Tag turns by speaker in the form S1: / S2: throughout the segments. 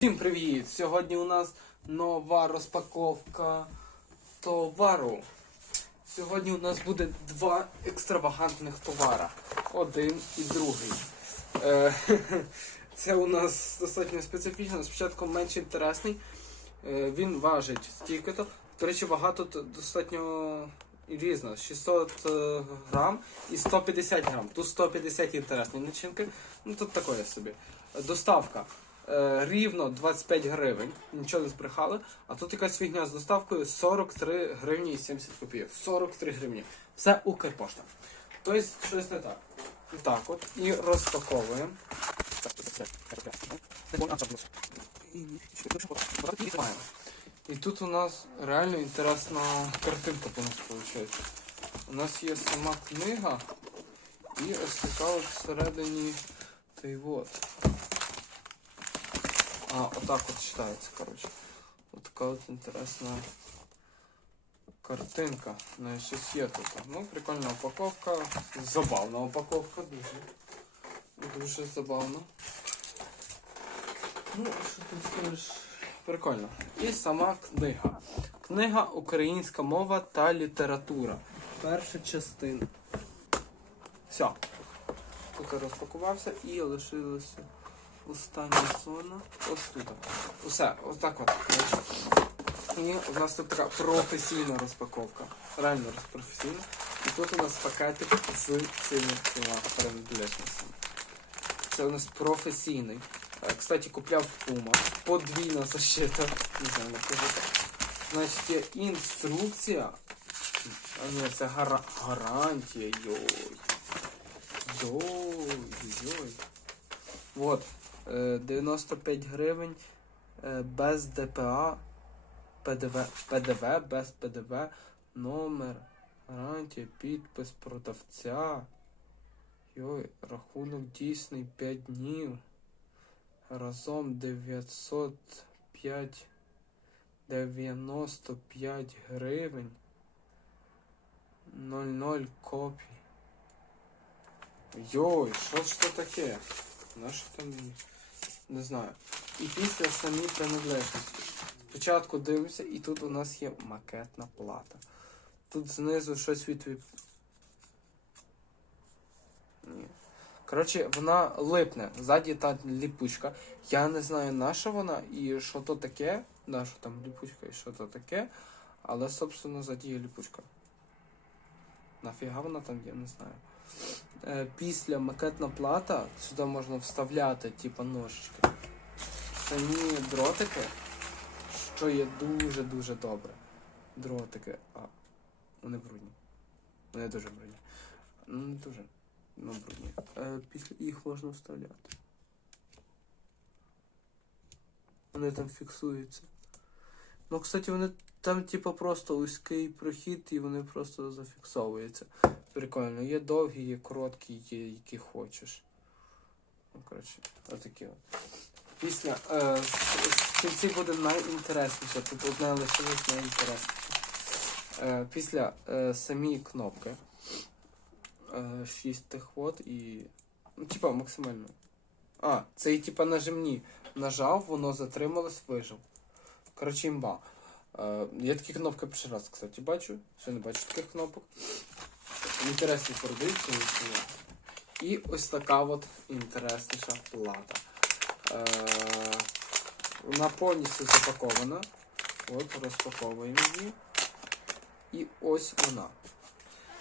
S1: Всім привіт! Сьогодні у нас нова розпаковка товару. Сьогодні у нас буде два екстравагантних товара. Один і другий. Е, Це у нас достатньо специфічно. Спочатку менш інтересний. Е, Він важить стільки-то. До речі, вага тут достатньо різна. 600 е, грам і 150 грам. Тут 150 інтересні начинки. Ну тут такое собі. Доставка. Е, рівно 25 гривень, нічого не збрехали. А тут якась фігня з доставкою 43 гривні і 70 копійок. 43 гривні. Все Укрпошта. Тобто щось не так. Так от. І розпаковуємо. І тут у нас реально інтересна картинка по нас виходить. У нас є сама книга і ось така от всередині той вот. А, отак от читається, коротше. От така от інтересна картинка. Ну, щось є тут. Ну, прикольна упаковка. Забавна упаковка, дуже. Дуже забавно. Ну, що ти скажеш? Прикольно. І сама книга. Книга Українська мова та література. Перша частина. Все. Тут розпакувався і лишилося остання зона. Ось тут. Усе, ось так от. І у нас тут така професійна розпаковка. Реально професійна. І тут у нас пакетик з цими принадлежностями. Це у нас професійний. Е, Кстати, купляв Puma. Подвійна защита. Не знаю, як казати. Значить, є інструкція. А ні, це гара... гарантія. Йой. Йой, йой. Вот. Е, 95 гривень е, без ДПА, ПДВ, ПДВ, без ПДВ, номер, гарантія, підпис продавця. Йой, рахунок дійсний 5 днів. Разом 905 95 гривень. 00 копій. Йой, що ж це таке? На що там? Не знаю. І після самі приналежності. Спочатку дивимося, і тут у нас є макетна плата. Тут знизу щось від. Ні. Коротше, вона липне. Ззаді та ліпучка. Я не знаю, на що вона і що то таке. На що там ліпучка і що то таке. Але, собственно, ззаді є ліпучка. Нафіга вона там є, не знаю. Е, Після макетна плата сюди можна вставляти, типу, ножички. Самі дротики, що є дуже-дуже добре. Дротики. А, вони брудні. Вони дуже брудні. Ну, не дуже. Ну, брудні. Е, після їх можна вставляти. Вони там фіксуються. Ну, кстати, вони там, типу, просто узький прохід і вони просто зафіксовуються. Прикольно. Є довгі, є короткі, є які хочеш. Ну, коротше, отакі от. Після е, в- буде найінтересніше. Тут одне лишилось найінтересніше. Е, після е, самі кнопки. Е, шість тих от і. Ну, типа максимально. А, це і типа нажимні. Нажав, воно затрималось, вижив. Коротше, імба. Е, я такі кнопки перший раз, кстати, бачу. Ще не бачу таких кнопок. Інтересні продаються. І ось така от інтересніша плата. Е, вона повністю запакована. От, розпаковуємо її. І ось вона.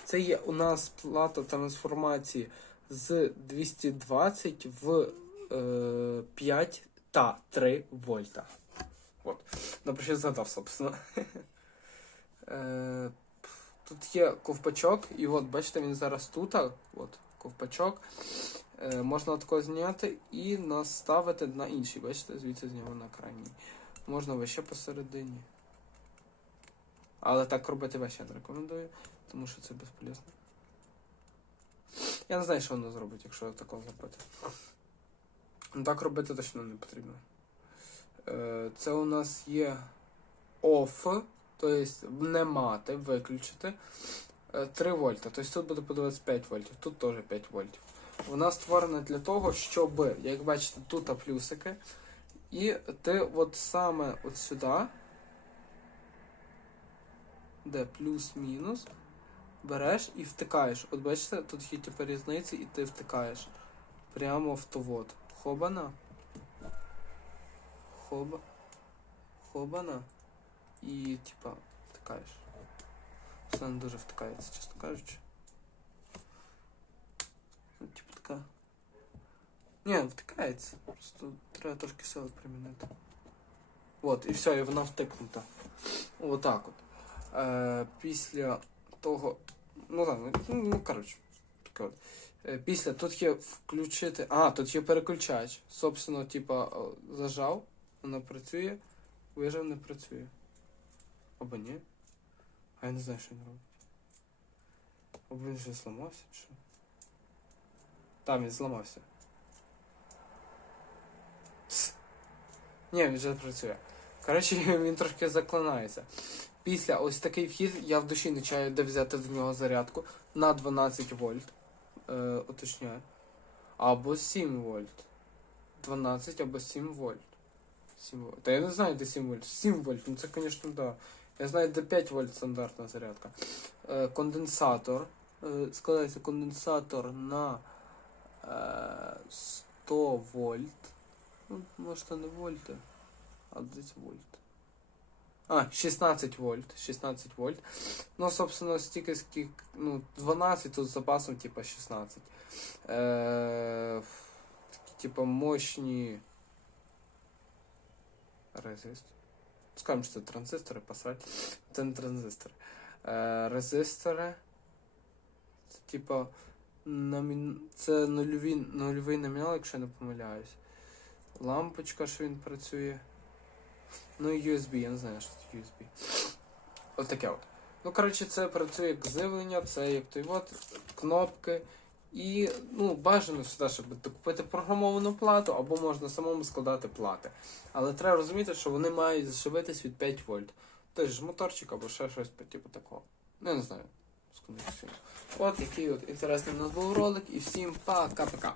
S1: Це є у нас плата трансформації з 220 в е, 5 та 3 вольта. От. Наприклад, згадав, собственно. Тут є ковпачок, і от, бачите, він зараз тут. От, ковпачок. Е, можна тако зняти і наставити на інший. Бачите, звідси зняв на крайній. Можна вище посередині. Але так робити вище не рекомендую, тому що це безполезно. Я не знаю, що воно зробить, якщо тако зробити. Ну, Так робити точно не потрібно. Е, Це у нас є off, тобто не мати, виключити. Е, 3 вольта. Тобто тут буде по 25 вольтів, тут теж 5 вольтів. Вона створена для того, щоб, як бачите, тут плюсики, І ти от саме от сюди, де плюс-мінус, береш і втикаєш. От бачите, тут є типу різниці, і ти втикаєш прямо в товод. Хобана. Хоба. Хобана. І типа втикаєш. Все не дуже втикається, чесно кажучи. Ну, типу така. Ні, втикається. Просто треба трошки сили примінити. От, і все, і вона втикнута. Отак от. Е, після того. Ну так, ну, ну коротше. Таке от. Е, Після тут є включити. А, тут є переключач. Собственно, типа, зажав, вона працює, вижав, не працює. Або ні. А я не знаю, що він робить. Або він вже зламався, чи? Там він зламався. Тс. Ні, він вже працює. Коротше, він трошки заклинається. Після ось такий вхід, я в душі не чаю, де взяти до нього зарядку на 12 вольт. Е, уточняю. Або 7 вольт. 12 або 7 вольт. 7 вольт. Та я не знаю, де 7 вольт. 7 вольт, ну це, звісно, да. Я знаю, де 5 вольт стандартна зарядка. Е, конденсатор. Е, складається конденсатор на е, 100 вольт. Ну, може, то не вольти, а десь вольт. А, 16 вольт. 16 вольт. Ну, собственно, стільки, скільки, ну, 12 тут з запасом, типа 16. Е, такі, типа, мощні резист. Скажемо, що це транзистори, посрать. Це не транзистори. Е, резистори. Це, типа, номін... це нульові, нульовий номінал, якщо я не помиляюсь. Лампочка, що він працює. Ну і USB, я не знаю, що це USB. От от. Ну, коротше, це працює як живлення, це як той от, кнопки. І ну, бажано сюди, щоб докупити програмовану плату, або можна самому складати плати. Але треба розуміти, що вони мають зашивитись від 5 вольт. Той ж моторчик або ще щось по типу такого. Ну, я не знаю. От який от інтересний у нас був ролик, і всім пока-пока.